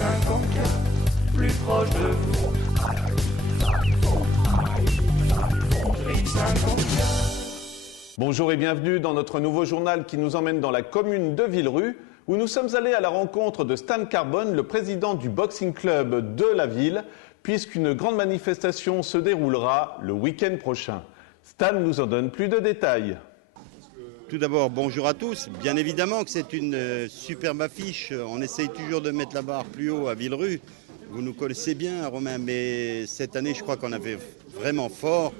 54, plus proche de vous. Street 54. Bonjour et bienvenue dans notre nouveau journal qui nous emmène dans la commune de Villerue, où nous sommes allés à la rencontre de Stan Carbone, le président du Boxing Club de la ville, puisqu'une grande manifestation se déroulera le week-end prochain. Stan nous en donne plus de détails. Tout d'abord, bonjour à tous. Bien évidemment que c'est une superbe affiche. On essaye toujours de mettre la barre plus haut à Villerue. Vous nous connaissez bien, Romain, mais cette année, je crois qu'on avait vraiment fort.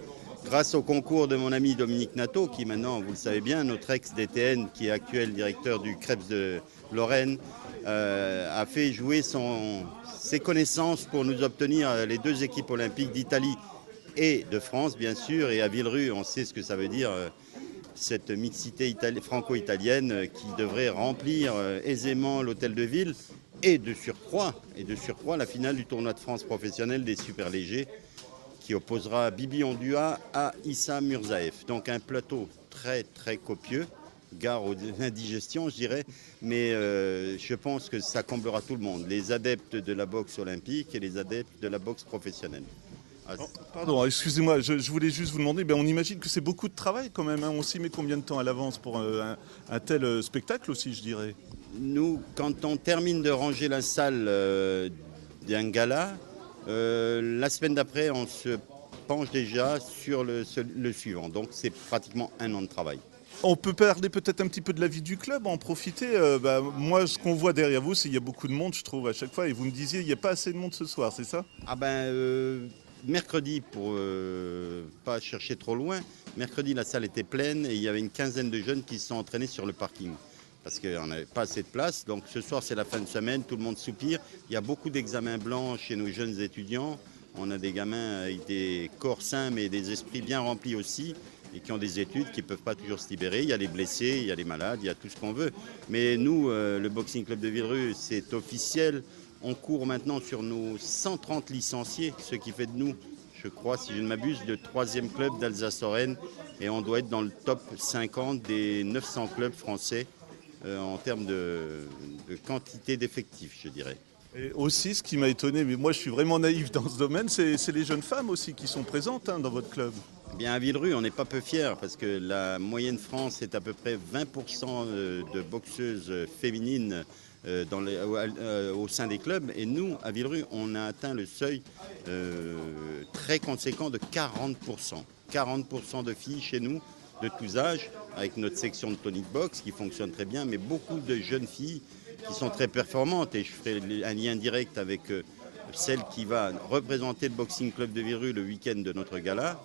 Grâce au concours de mon ami Dominique Nato, qui maintenant, vous le savez bien, notre ex-DTN, qui est actuel directeur du Krebs de Lorraine, a fait jouer ses connaissances pour nous obtenir les deux équipes olympiques d'Italie et de France, bien sûr. Et à Villerue, on sait ce que ça veut dire, cette mixité franco-italienne qui devrait remplir aisément l'hôtel de ville. Et de surcroît, la finale du tournoi de France professionnel des super légers, qui opposera Bibi Ondua à Issa Murzaev. Donc un plateau très très copieux, gare aux indigestions je dirais, mais je pense que ça comblera tout le monde, les adeptes de la boxe olympique et les adeptes de la boxe professionnelle. Pardon, excusez-moi, je voulais juste vous demander, on imagine que c'est beaucoup de travail quand même, hein. On s'y met combien de temps à l'avance pour un tel spectacle aussi, je dirais? Nous, quand on termine de ranger la salle d'un gala, la semaine d'après, on se penche déjà sur le suivant. Donc, c'est pratiquement un an de travail. On peut parler peut-être un petit peu de la vie du club, en profiter. Moi, ce qu'on voit derrière vous, c'est qu'il y a beaucoup de monde, je trouve, à chaque fois. Et vous me disiez, il n'y a pas assez de monde ce soir, c'est ça? Mercredi, pour pas chercher trop loin, mercredi, la salle était pleine et il y avait une quinzaine de jeunes qui se sont entraînés sur le parking. Parce qu'on n'avait pas assez de place. Donc ce soir, c'est la fin de semaine, tout le monde soupire. Il y a beaucoup d'examens blancs chez nos jeunes étudiants. On a des gamins avec des corps sains, mais des esprits bien remplis aussi, et qui ont des études qui ne peuvent pas toujours se libérer. Il y a les blessés, il y a les malades, il y a tout ce qu'on veut. Mais nous, le Boxing Club de Villerue, c'est officiel. On court maintenant sur nos 130 licenciés, ce qui fait de nous, je crois, si je ne m'abuse, le 3e club d'Alsace-Lorraine. Et on doit être dans le top 50 des 900 clubs français. En termes de quantité d'effectifs, je dirais. Et aussi, ce qui m'a étonné, mais moi je suis vraiment naïf dans ce domaine, c'est les jeunes femmes aussi qui sont présentes dans votre club. Bien, à Villerue, on n'est pas peu fiers parce que la moyenne France est à peu près 20% de boxeuses féminines au sein des clubs. Et nous, à Villerue, on a atteint le seuil très conséquent de 40%. 40% de filles chez nous, de tous âges, avec notre section de tonic box qui fonctionne très bien, mais beaucoup de jeunes filles qui sont très performantes. Et je ferai un lien direct avec celle qui va représenter le Boxing Club de Villerue le week-end de notre gala,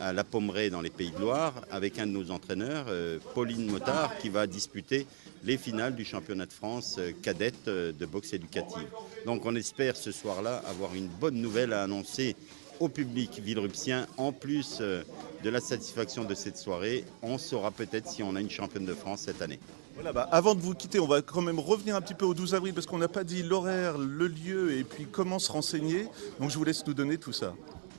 à La Pommeraye dans les Pays de Loire, avec un de nos entraîneurs, Pauline Motard, qui va disputer les finales du championnat de France cadette de boxe éducative. Donc on espère ce soir-là avoir une bonne nouvelle à annoncer au public villerupsien, en plus de la satisfaction de cette soirée. On saura peut-être si on a une championne de France cette année. Voilà, avant de vous quitter, on va quand même revenir un petit peu au 12 avril parce qu'on n'a pas dit l'horaire, le lieu et puis comment se renseigner. Donc je vous laisse nous donner tout ça.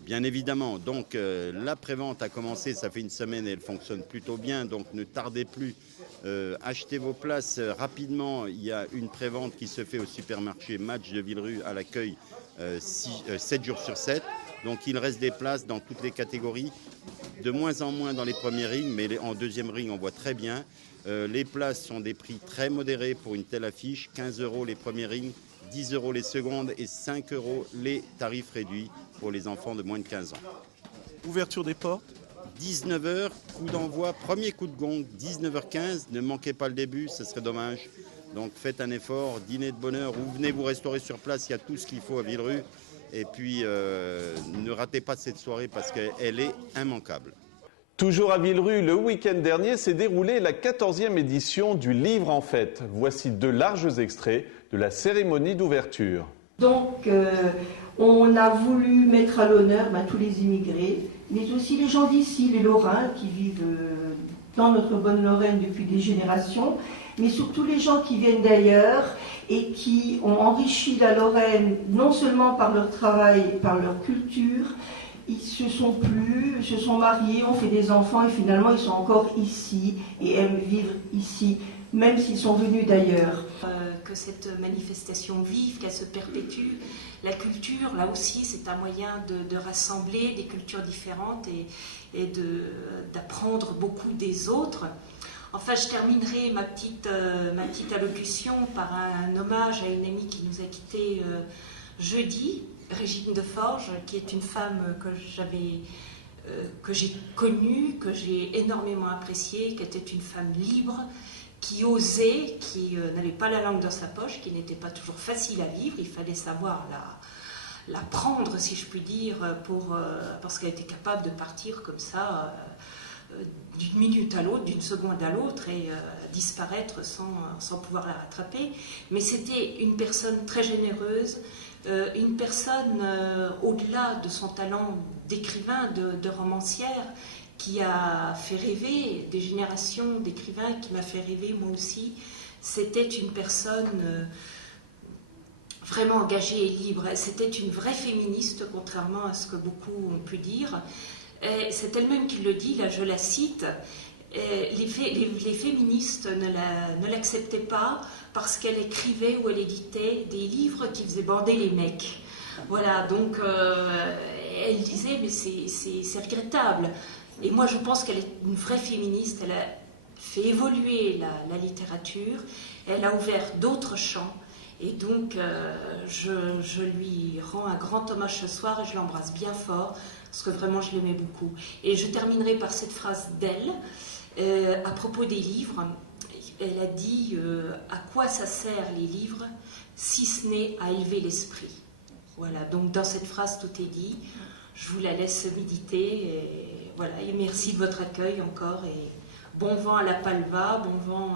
Bien évidemment, donc la prévente a commencé, ça fait une semaine et elle fonctionne plutôt bien, donc ne tardez plus. Achetez vos places rapidement. Il y a une prévente qui se fait au supermarché Match de Villerue à l'accueil 7 jours sur 7. Donc il reste des places dans toutes les catégories, de moins en moins dans les premiers rings, mais en deuxième ring on voit très bien. Les places sont des prix très modérés pour une telle affiche, 15 € les premiers rings, 10 € les secondes et 5 € les tarifs réduits pour les enfants de moins de 15 ans. Ouverture des portes 19h, coup d'envoi, premier coup de gong, 19h15, ne manquez pas le début, ce serait dommage. Donc faites un effort, dîner de bonne heure ou venez vous restaurer sur place, il y a tout ce qu'il faut à Villerue. Et puis, ne ratez pas cette soirée parce qu'elle est immanquable. Toujours à Villerue, le week-end dernier s'est déroulée la 14e édition du Livre en Fête. Voici de larges extraits de la cérémonie d'ouverture. Donc, on a voulu mettre à l'honneur tous les immigrés, mais aussi les gens d'ici, les Lorrains qui vivent dans notre bonne Lorraine depuis des générations, mais surtout les gens qui viennent d'ailleurs et qui ont enrichi la Lorraine non seulement par leur travail, par leur culture. Ils se sont plu, se sont mariés, ont fait des enfants et finalement ils sont encore ici et aiment vivre ici même s'ils sont venus d'ailleurs. Que cette manifestation vive, qu'elle se perpétue. La culture, là aussi, c'est un moyen de rassembler des cultures différentes et d'apprendre beaucoup des autres. Enfin, je terminerai ma petite allocution par un hommage à une amie qui nous a quittés jeudi, Régine Deforge, qui est une femme que j'ai connue, que j'ai énormément appréciée, qui était une femme libre, qui osait, qui n'avait pas la langue dans sa poche, qui n'était pas toujours facile à vivre. Il fallait savoir la prendre, si je puis dire, parce qu'elle était capable de partir comme ça, d'une minute à l'autre, d'une seconde à l'autre, et disparaître sans pouvoir la rattraper. Mais c'était une personne très généreuse, une personne, au-delà de son talent d'écrivain, de romancière, qui a fait rêver des générations d'écrivains, qui m'a fait rêver moi aussi. C'était une personne vraiment engagée et libre. C'était une vraie féministe, contrairement à ce que beaucoup ont pu dire. C'est elle-même qui le dit, là je la cite. Les féministes ne l'acceptaient pas parce qu'elle écrivait ou elle éditait des livres qui faisaient bander les mecs. Voilà, donc elle disait, mais c'est regrettable. Et moi, je pense qu'elle est une vraie féministe. Elle a fait évoluer la littérature. Elle a ouvert d'autres champs. Et donc, je lui rends un grand hommage ce soir et je l'embrasse bien fort, parce que vraiment, je l'aimais beaucoup. Et je terminerai par cette phrase d'elle, à propos des livres. Elle a dit à quoi ça sert les livres, si ce n'est à élever l'esprit. Voilà, donc dans cette phrase, tout est dit. Je vous la laisse méditer. Et voilà, et merci de votre accueil encore. Et bon vent à la Palva, bon vent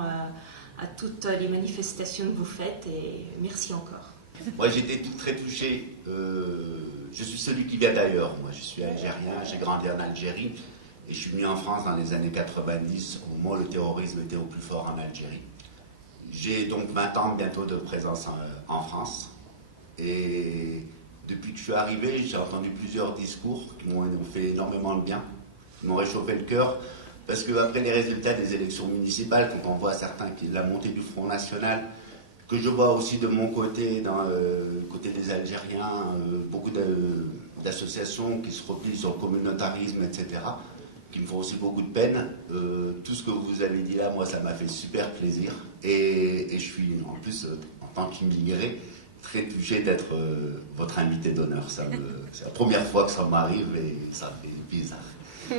à toutes les manifestations que vous faites. Et merci encore. Moi, j'étais très touché. Je suis celui qui vient d'ailleurs. Moi, je suis algérien, j'ai grandi en Algérie. Et je suis venu en France dans les années 90, au moment où le terrorisme était au plus fort en Algérie. J'ai donc 20 ans bientôt de présence en France. Et depuis que je suis arrivé, j'ai entendu plusieurs discours qui m'ont fait énormément de bien, qui m'ont réchauffé le cœur. Parce qu'après les résultats des élections municipales, quand on voit certains qui la montée du Front National, que je vois aussi de mon côté, dans le côté des Algériens, beaucoup d'associations qui se replient sur le communautarisme, etc., qui me font aussi beaucoup de peine. Tout ce que vous avez dit là, moi, ça m'a fait super plaisir. Et je suis, en plus, en tant qu'immigré, très touché d'être votre invité d'honneur. C'est la première fois que ça m'arrive et ça fait bizarre.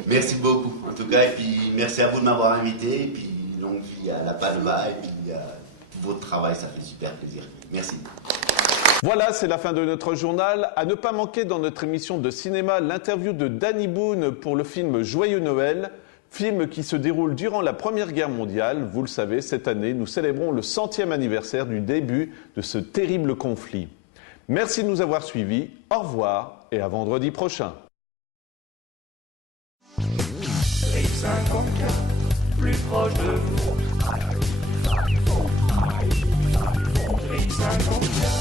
Merci beaucoup, en tout cas. Et puis, merci à vous de m'avoir invité. Et puis, longue vie à la Palva. Et puis, à tout votre travail, ça fait super plaisir. Merci. Voilà, c'est la fin de notre journal. À ne pas manquer dans notre émission de cinéma l'interview de Danny Boone pour le film Joyeux Noël, film qui se déroule durant la Première Guerre mondiale. Vous le savez, cette année, nous célébrons le 100e anniversaire du début de ce terrible conflit. Merci de nous avoir suivis. Au revoir et à vendredi prochain. Rive 54, plus proche de vous. Rive 54.